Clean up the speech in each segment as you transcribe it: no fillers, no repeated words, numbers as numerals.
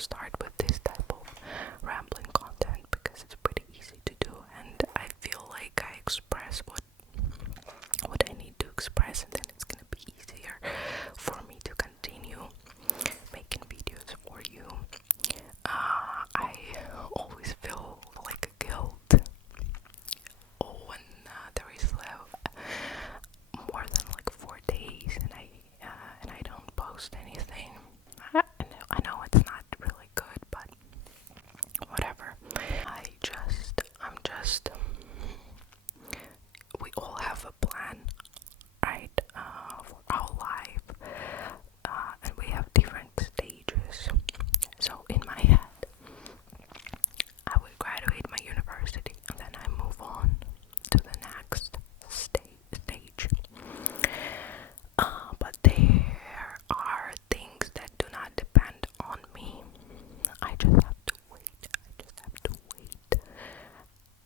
start with this type of rambling content because it's pretty easy to do, and I feel like I express what I need to express, and then it's gonna be easier for me to continue making videos for you. I always feel like a guilt when there is more than like 4 days and I don't post anything. I know it's not really good, but whatever. I'm just we all have a plan, right, for our life, and we have different stages. So in my head, I would graduate my university and then I move on to the next stage. But there are things that do not depend on me. I just have to wait.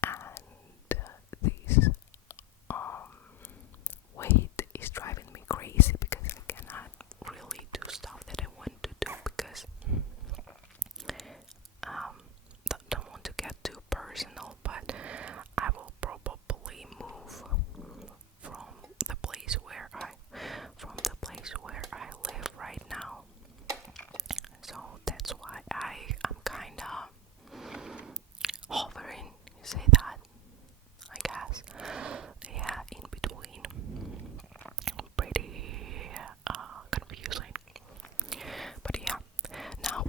And this wait is driving me crazy because I cannot really do stuff that I want to do because don't want to get too personal, but I will probably move from the place where I live right now. So that's why I'm kinda hovering, you say that, I guess. Yeah, in between. Pretty confusing. But yeah, now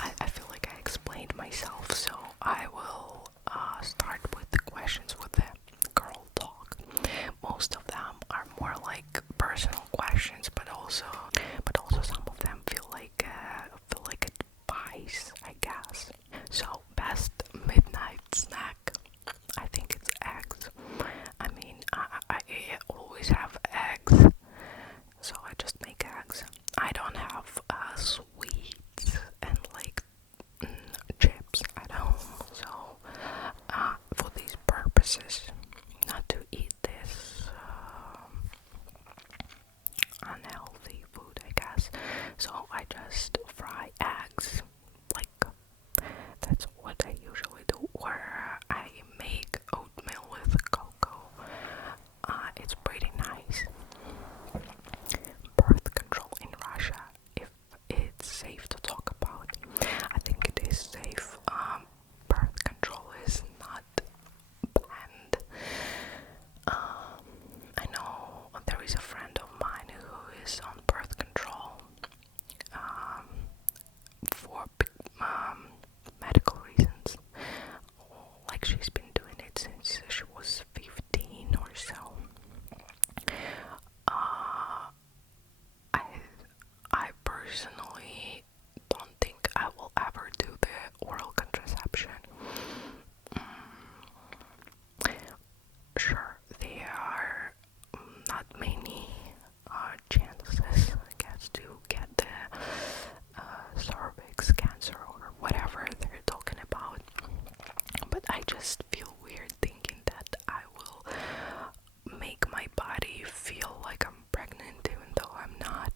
I feel like I explained myself, so I will start with the questions with the girl talk. Most of them are more like personal questions, but also some of them feel like advice, I guess. So best midnight snack, I think it's eggs. I mean, I always have eggs, so I just make eggs. I don't have sweets and like chips at home, so for these purposes, not to eat this unhealthy food, I guess. So I just fry eggs, like that's what I usually do, or I make oatmeal with cocoa. It's pretty nice. Birth control in Russia, if it's safe to talk about. I think it is safe. Birth control is not banned. I know there is a friend of mine who is on birth control for medical reasons. Like she's been doing it since she was 15 or so. I personally don't think I will ever do the oral contraception. Sure, there are not many chances, I guess, to get the cervix cancer or whatever they're talking about. But I just feel weird thinking that I will make my body feel like I'm pregnant even though I'm not.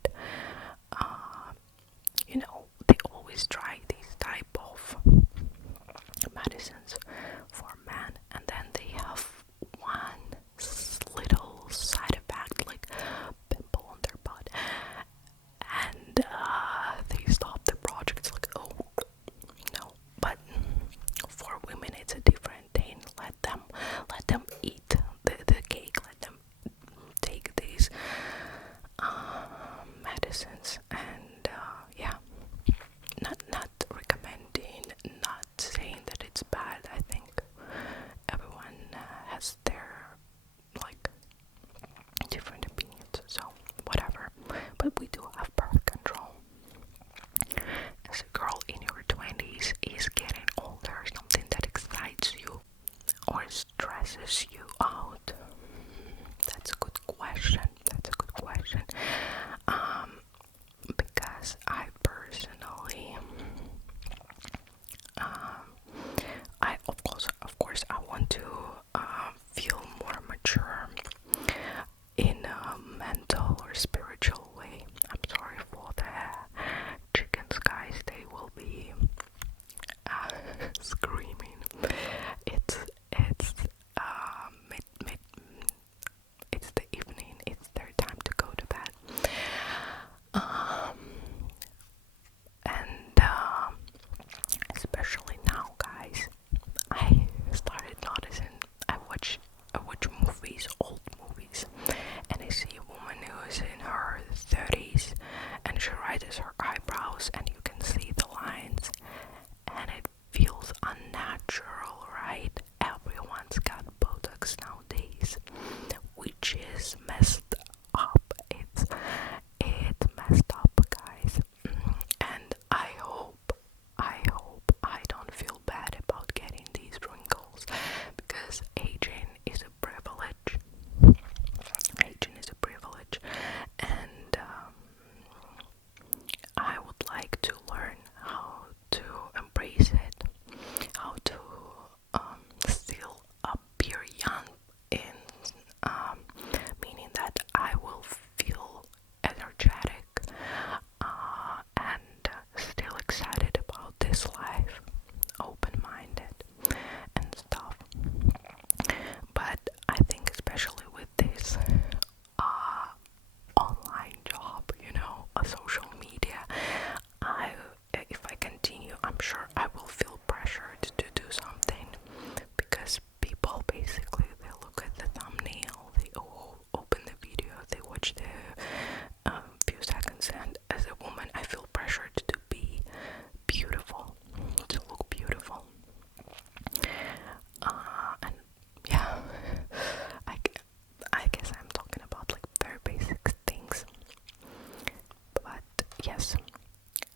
yes,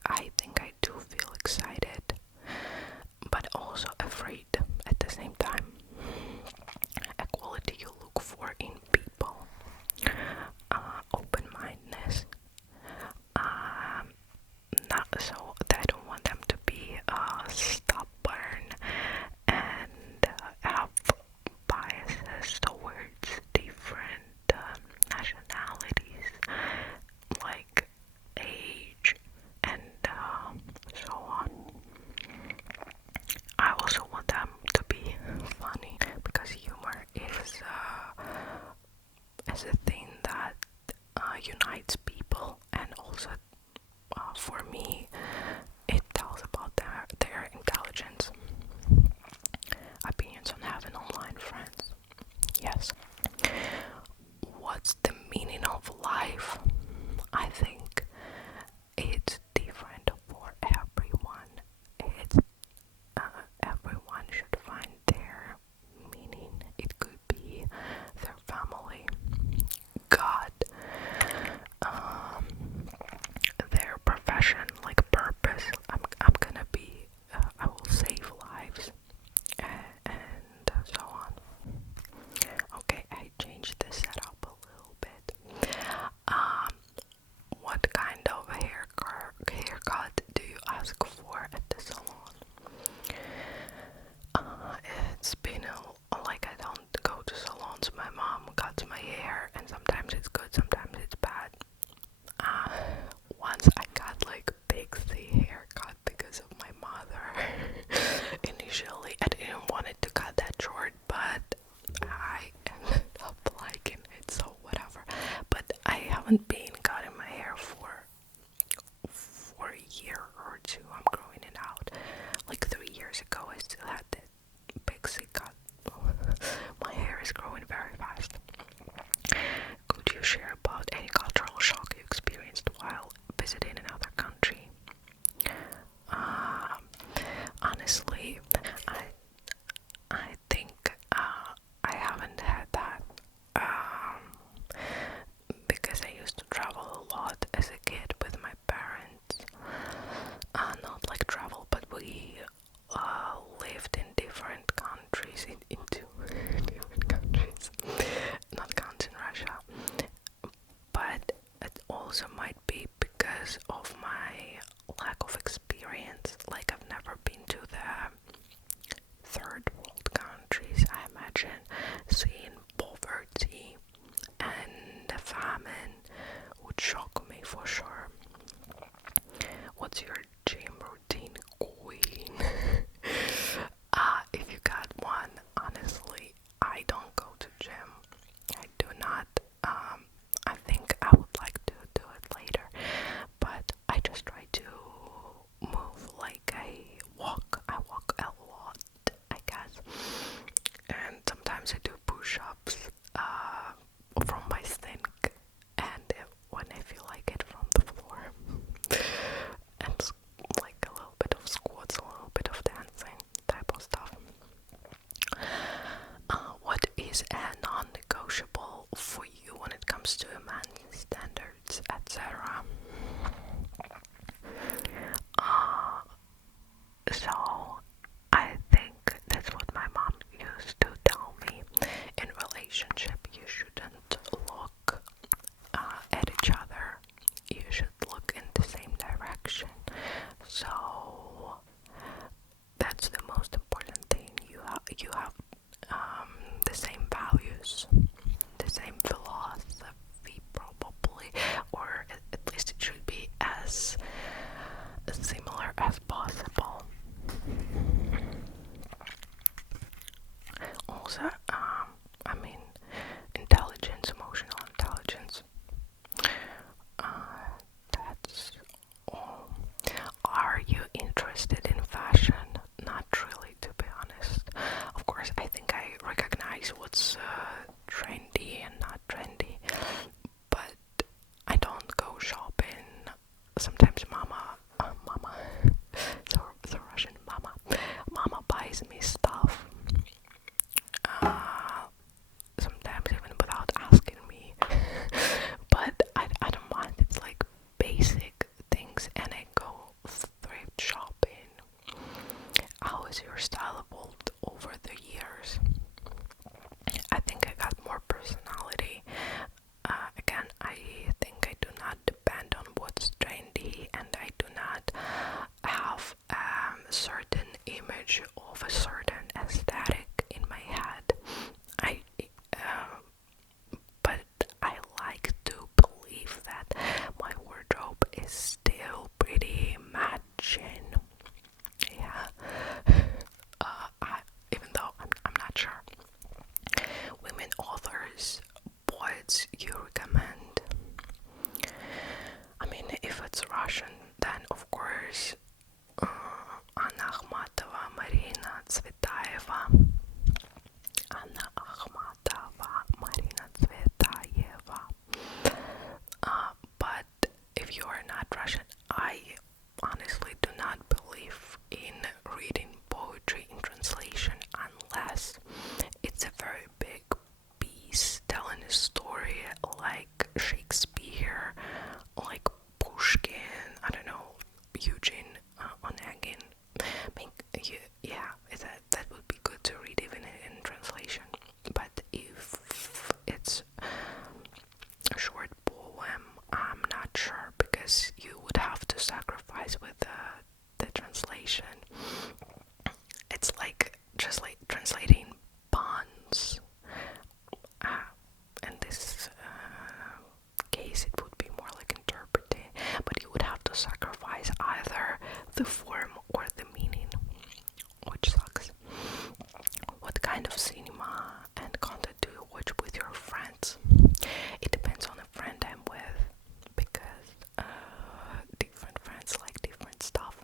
I think I do feel excited, but also afraid at the same time. A quality you look for in people: open-mindedness. Not so I don't want them to be stubborn and have biases towards different nationalities, like age and so on. I also want them to be funny, because humor is a thing that unites people, and also for me it tells about their intelligence. Opinions on having online friends. Yes. What's the meaning of life? I think it's different for everyone. It's everyone should find their meaning. It could be their family, God, their profession, like purpose. I'm gonna be. I will save lives, and so on. Okay, I changed the setup a little bit. What kind of haircut do you ask for at the salon? It's been like I don't go to salons. My mom cuts my hair, and sometimes it's good, sometimes it's bad. Once I got like pixie haircut because of my mother. Initially, I didn't want it to cut that short, but I ended up liking it, so whatever. But I haven't been cutting my hair for a year or two. I'm growing it out. Like 3 years ago, I still had that pixie cut. My hair is growing very fast. Could you share about any cultural shock you experienced while visiting another country? Honestly, I think I haven't had that because I used to travel a lot as a kid with my parents. Not like travel, but we lived in different countries, in two different countries, not counting Russia. But it also might be because of my lack of experience. Like, I've never been to the third world countries. I imagine seeing poverty and the famine would shock me for sure. What's your gym routine, queen? If you got one, honestly, I don't go to gym. I do not. I think I would like to do it later, but I just try to move like I walk. I walk a lot, I guess, and sometimes I do push-ups from my sink, and when I feel like it, from the floor, and like a little bit of squats, a little bit of dancing type of stuff. What is a non-negotiable for you when it comes to man's standards, etc.? So I think that's what my mom used to tell me. In relationship, you shouldn't look at each other. You should look in the same direction. So that's the most important thing. You have the same values, the same philosophy, probably, or at least it should be as similar as possible. Also, I mean, intelligence, emotional intelligence. That's all. Are you interested in fashion? Not really, to be honest. Of course, I think I recognize what's trendy and not trendy, but I don't go shopping. Sometimes mama, so Russian mama buys me stuff. authors Anna Akhmatova, Marina Tsvetaeva. Anna Akhmatova, Marina Tsvetaeva. But if you are not Russian, I honestly do not believe in reading poetry in translation unless it's a very big piece telling a story like Shakespeare, like Pushkin, I don't know, Eugene Onegin. Yeah, that would be good to read even in translation. But if it's a short poem, I'm not sure, because you would have to sacrifice with the translation. It's like just like translating puns. In this case, it would be more like interpreting, but you would have to sacrifice either the form or the meaning, which sucks. What kind of cinema and content do you watch with your friends? It depends on the friend I'm with, because different friends like different stuff.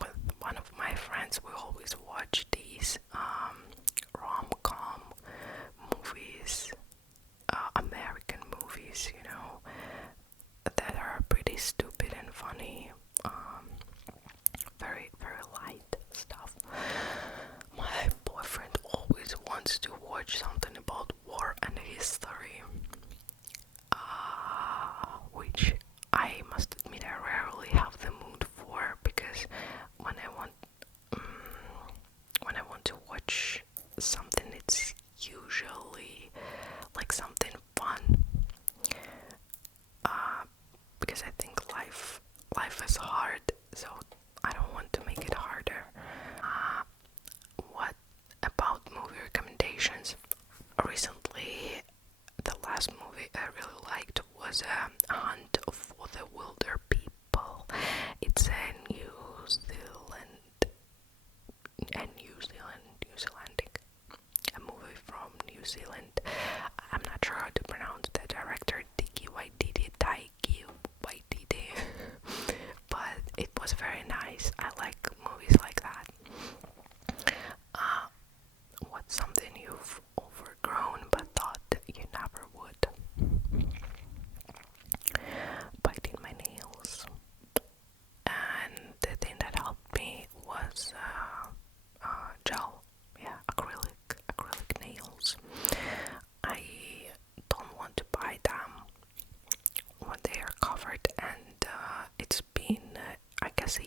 With one of my friends, we always watch these rom-com movies, American movies, you know, that are pretty stupid and funny, very, very light stuff. My boyfriend always wants to watch something about war and history, which I must admit I rarely have the mood for, because when I want to watch something, it's usually like something fun, because I think life is hard, so I don't want to make it harder. What about movie recommendations? Recently, the last movie I really liked was Hunt for the Wilder People. It's a New Zealandic, a movie from New Zealand. I'm not sure how to pronounce the director, Taiki Waititi, but it was very nice. I like movies like that. What's something you've overgrown but thought you never would? Biting my nails. And the thing that helped me was gel. Yeah, acrylic nails. I don't want to buy them when they are covered, and it's been I guess a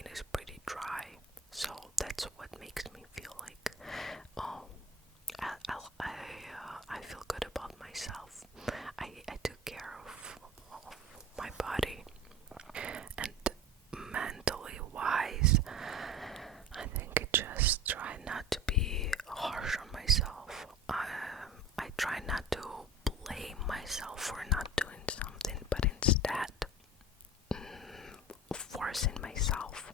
skin is pretty dry, so that's what makes me feel like, oh, I feel good about myself. I took care of my body. And mentally wise, I think I just try not to be harsh on myself. I try not to blame myself for not doing something, but instead forcing myself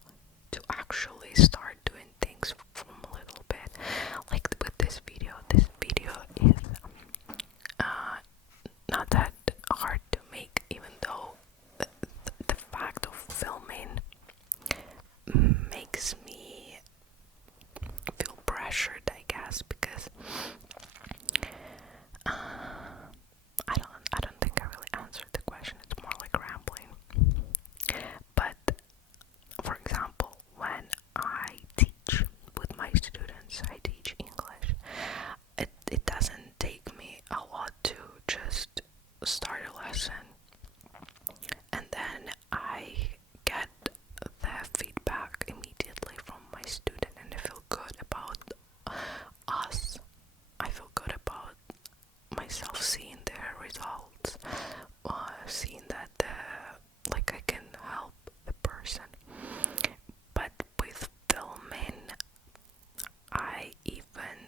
to actually start doing things from a little bit. Like with this video is not that hard to make, even though the fact of filming makes me feel pressured, I guess, because I don't think I really answered the question. It's more like rambling. But for example, when I teach with my students, I teach English. It doesn't take me a lot to just start a lesson, and then I get the feedback immediately from my student, and I feel good about us. I feel good about myself seeing their results, seeing that like I can help the person. But with filming, I even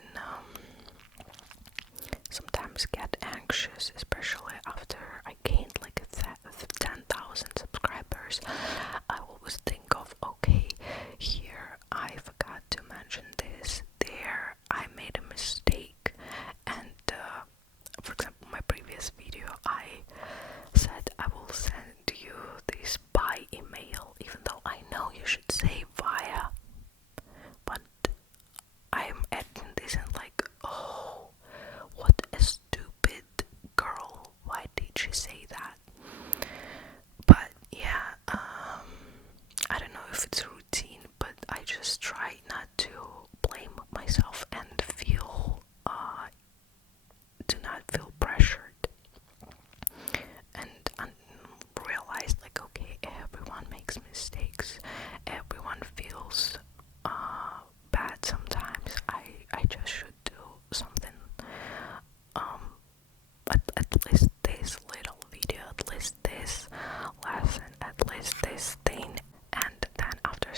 sometimes get anxious, especially after I gained like 10,000 subscribers. I always think of, okay, here I forgot to mention this, there I made a mistake, and for example, my previous video, I said I will send you this by email, even though I know you should say via, but I'm editing this and like, oh, what a stupid girl, why did she say that? But yeah, I don't know if it's routine, but I just try not to blame myself and feel, do not feel pressured, and realize like, okay, everyone makes mistakes, everyone feels bad sometimes. I just should do something, at least this little video, at least this lesson, at least this thing, and then after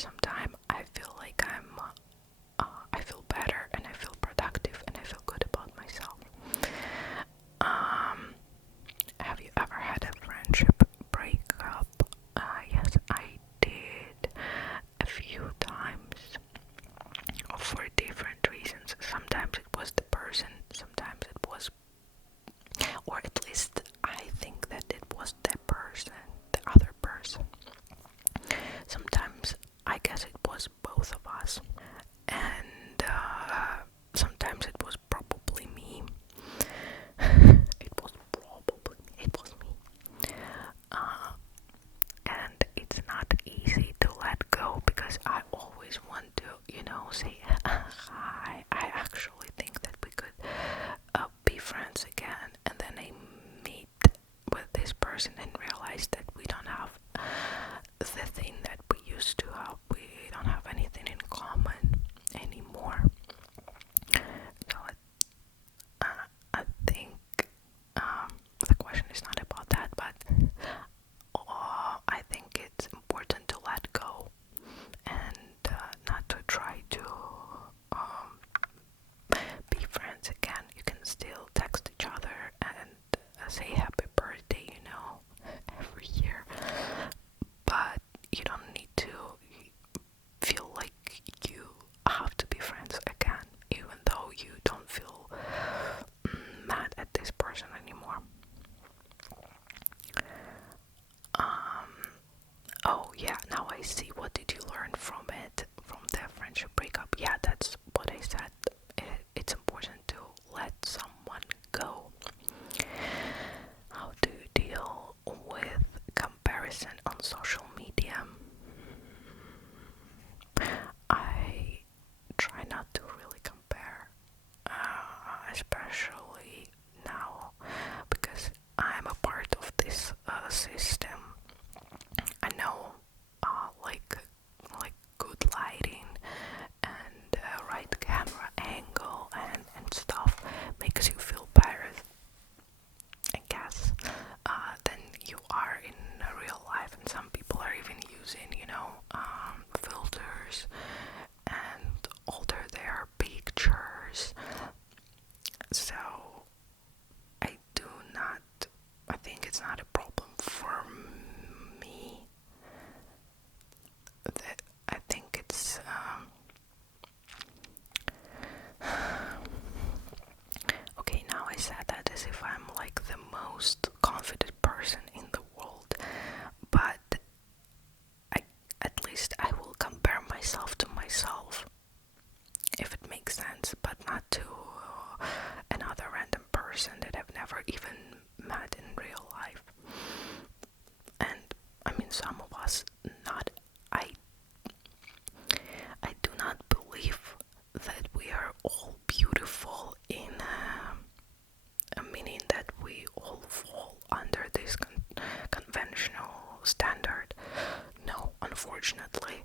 obviously,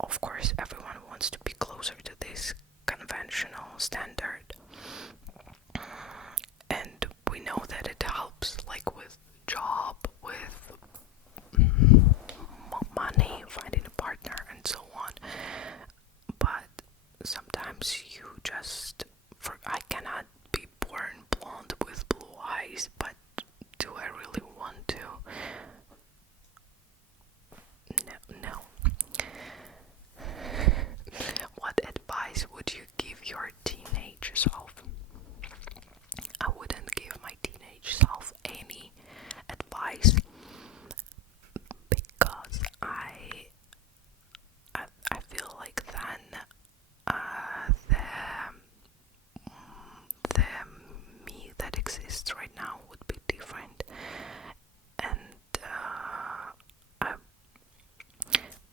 of course, everyone wants to be closer to this conventional standard, and we know that it helps, like with job, with money, finding a partner, and so on. But sometimes you just, I cannot be born blonde with blue eyes, but do I really want to? No. What advice would you give your teenage self? I wouldn't give my teenage self any advice, because I feel like then the me that exists right now would be different, and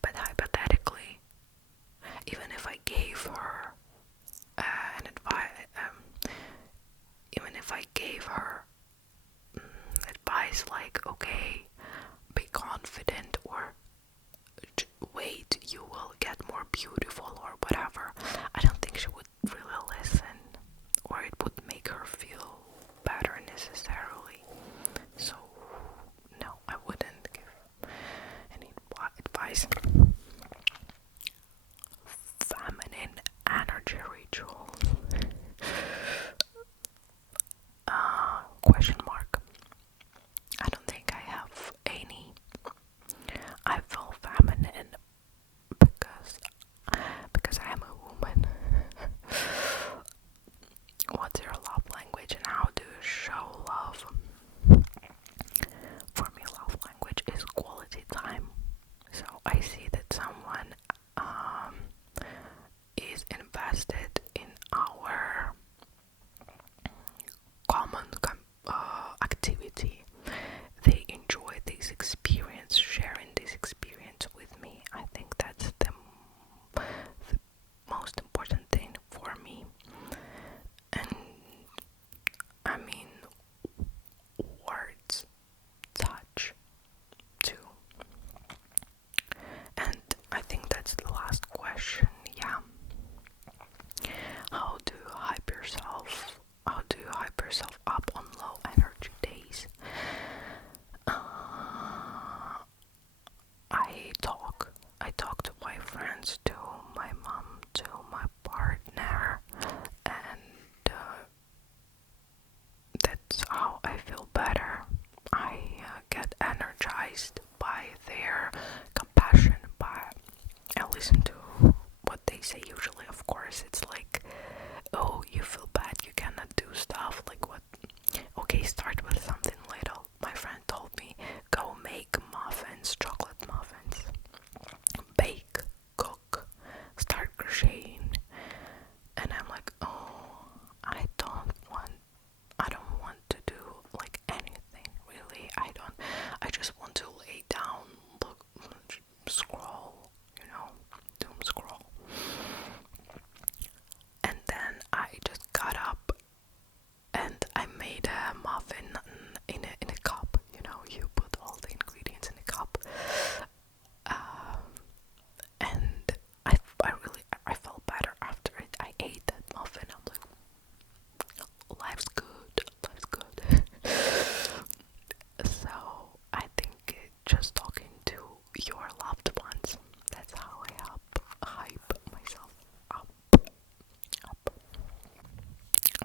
but hypothetically, even if I gave her an advice, even if I gave her advice like, okay, be confident, or wait, you will get more beautiful, or whatever, I don't think she would really listen, or it would make her feel better necessarily. So no, I wouldn't give any advice. Feminine energy rituals. Question mark. I don't think I have any. I feel feminine because I am a woman. What's your love language and how do you show love? For me, love language is quality time. So I see that someone is invested in our common activity. They enjoy this experience, sharing this experience with me. I think that's the most important thing for me. And I mean, words, touch too. And I think that's the last question. Yeah. How do you hype yourself? How do you hype yourself up on low energy days? I talk to my friends, to my mom, to my partner, and that's how I feel better. I get energized by their compassion, I listen to what they say. Usually, of course, it's like, oh, you feel bad, you cannot do stuff, like what? Okay, start with something little. My friend told me, go make muffins, chocolate muffins, bake, cook, start crocheting, and I'm like, oh, I don't want to do like anything really. I just want to lay down, look, scroll, doom scroll. And then I just got up and I made a muffin in a cup. You put all the ingredients in a cup. And I felt better after it. I ate that muffin. I'm like, life's good. So I think just talking to your loved ones, that's how I hype myself up.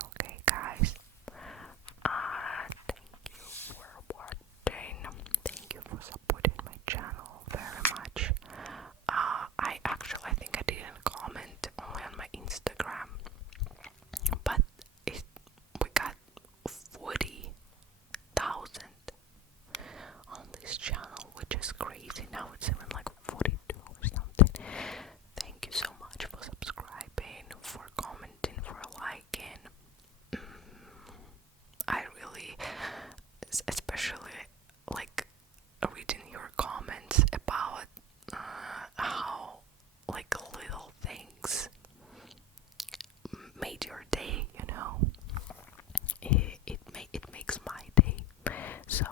Okay, guys. Thank you for watching. Thank you for supporting my channel very much. I think I didn't comment only on my Instagram, but we got 40,000 on this channel, which is crazy. Now it's even like 42 or something. Thank you so much for subscribing, for commenting, for liking. I really, especially like reading your comments about how like little things made your day, it makes my day. So